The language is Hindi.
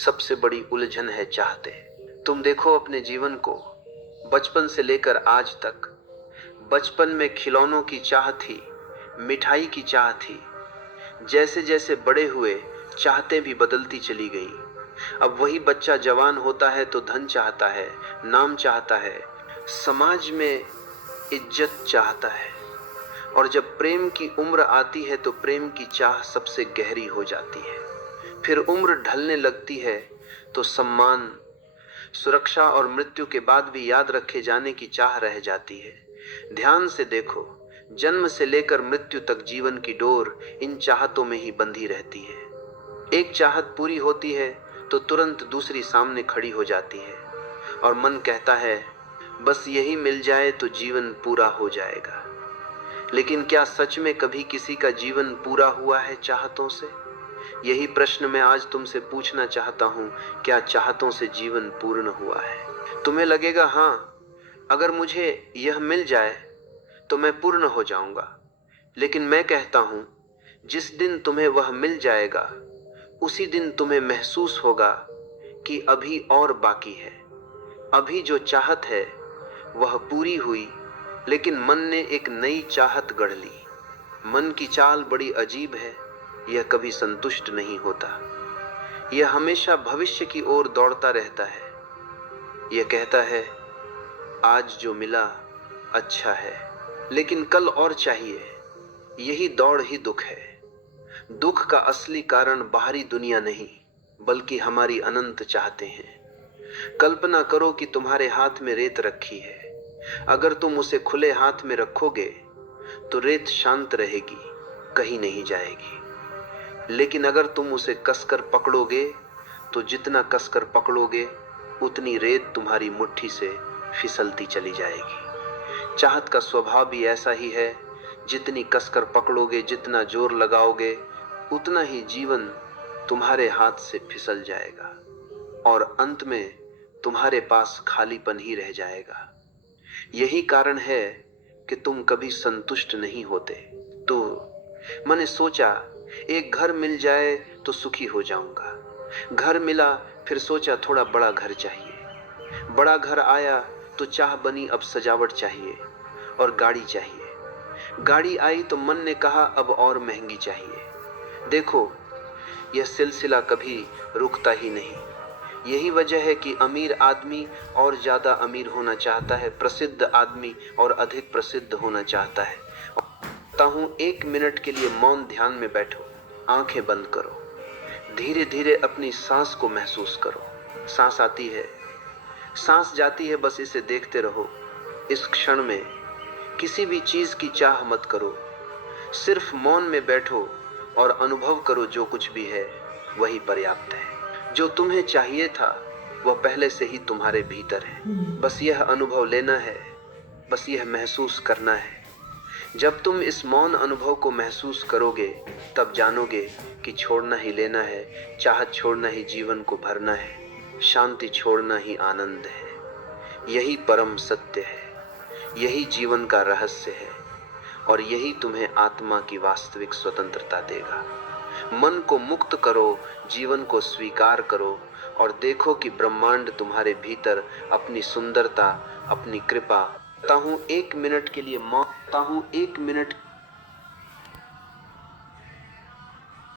सबसे बड़ी उलझन है चाहते। तुम देखो अपने जीवन को, बचपन से लेकर आज तक। बचपन में खिलौनों की चाह थी, मिठाई की चाह थी। जैसे जैसे बड़े हुए चाहते भी बदलती चली गई। अब वही बच्चा जवान होता है तो धन चाहता है, नाम चाहता है, समाज में इज्जत चाहता है। और जब प्रेम की उम्र आती है तो प्रेम की चाह सबसे गहरी हो जाती है। फिर उम्र ढलने लगती है तो सम्मान, सुरक्षा और मृत्यु के बाद भी याद रखे जाने की चाह रह जाती है। ध्यान से देखो, जन्म से लेकर मृत्यु तक जीवन की डोर इन चाहतों में ही बंधी रहती है। एक चाहत पूरी होती है तो तुरंत दूसरी सामने खड़ी हो जाती है और मन कहता है बस यही मिल जाए तो जीवन पूरा हो जाएगा। लेकिन क्या सच में कभी किसी का जीवन पूरा हुआ है चाहतों से? यही प्रश्न मैं आज तुमसे पूछना चाहता हूँ। क्या चाहतों से जीवन पूर्ण हुआ है? तुम्हें लगेगा हाँ, अगर मुझे यह मिल जाए तो मैं पूर्ण हो जाऊंगा। लेकिन मैं कहता हूँ, जिस दिन तुम्हें वह मिल जाएगा उसी दिन तुम्हें महसूस होगा कि अभी और बाकी है। अभी जो चाहत है वह पूरी हुई, लेकिन मन ने एक नई चाहत गढ़ ली। मन की चाल बड़ी अजीब है, यह कभी संतुष्ट नहीं होता। यह हमेशा भविष्य की ओर दौड़ता रहता है। यह कहता है आज जो मिला अच्छा है, लेकिन कल और चाहिए। यही दौड़ ही दुख है। दुख का असली कारण बाहरी दुनिया नहीं, बल्कि हमारी अनंत चाहते हैं। कल्पना करो कि तुम्हारे हाथ में रेत रखी है। अगर तुम उसे खुले हाथ में रखोगे तो रेत शांत रहेगी, कहीं नहीं जाएगी। लेकिन अगर तुम उसे कसकर पकड़ोगे तो जितना कसकर पकड़ोगे उतनी रेत तुम्हारी मुट्ठी से फिसलती चली जाएगी। चाहत का स्वभाव भी ऐसा ही है। जितनी कसकर पकड़ोगे, जितना जोर लगाओगे, उतना ही जीवन तुम्हारे हाथ से फिसल जाएगा और अंत में तुम्हारे पास खालीपन ही रह जाएगा। यही कारण है कि तुम कभी संतुष्ट नहीं होते। तो मैंने सोचा एक घर मिल जाए तो सुखी हो जाऊंगा। घर मिला, फिर सोचा थोड़ा बड़ा घर चाहिए। बड़ा घर आया तो चाह बनी अब सजावट चाहिए और गाड़ी चाहिए। गाड़ी आई तो मन ने कहा अब और महंगी चाहिए। देखो, यह सिलसिला कभी रुकता ही नहीं। यही वजह है कि अमीर आदमी और ज्यादा अमीर होना चाहता है, प्रसिद्ध आदमी और अधिक प्रसिद्ध होना चाहता है। कहता हूं, 1 मिनट के लिए मौन ध्यान में बैठो, आंखें बंद करो, धीरे धीरे अपनी सांस को महसूस करो। सांस आती है, सांस जाती है, बस इसे देखते रहो। इस क्षण में किसी भी चीज की चाह मत करो, सिर्फ मौन में बैठो और अनुभव करो जो कुछ भी है वही पर्याप्त है। जो तुम्हें चाहिए था वह पहले से ही तुम्हारे भीतर है। बस यह अनुभव लेना है, बस यह महसूस करना है। जब तुम इस मौन अनुभव को महसूस करोगे तब जानोगे कि छोड़ना ही लेना है, चाहत छोड़ना ही जीवन को भरना है, शांति छोड़ना ही आनंद है। यही परम सत्य है, यही जीवन का रहस्य है और यही तुम्हें आत्मा की वास्तविक स्वतंत्रता देगा। मन को मुक्त करो, जीवन को स्वीकार करो और देखो कि ब्रह्मांड तुम्हारे भीतर अपनी सुंदरता, अपनी कृपा। कहता हूं 1 मिनट के लिए मौन, कहता हूं 1 मिनट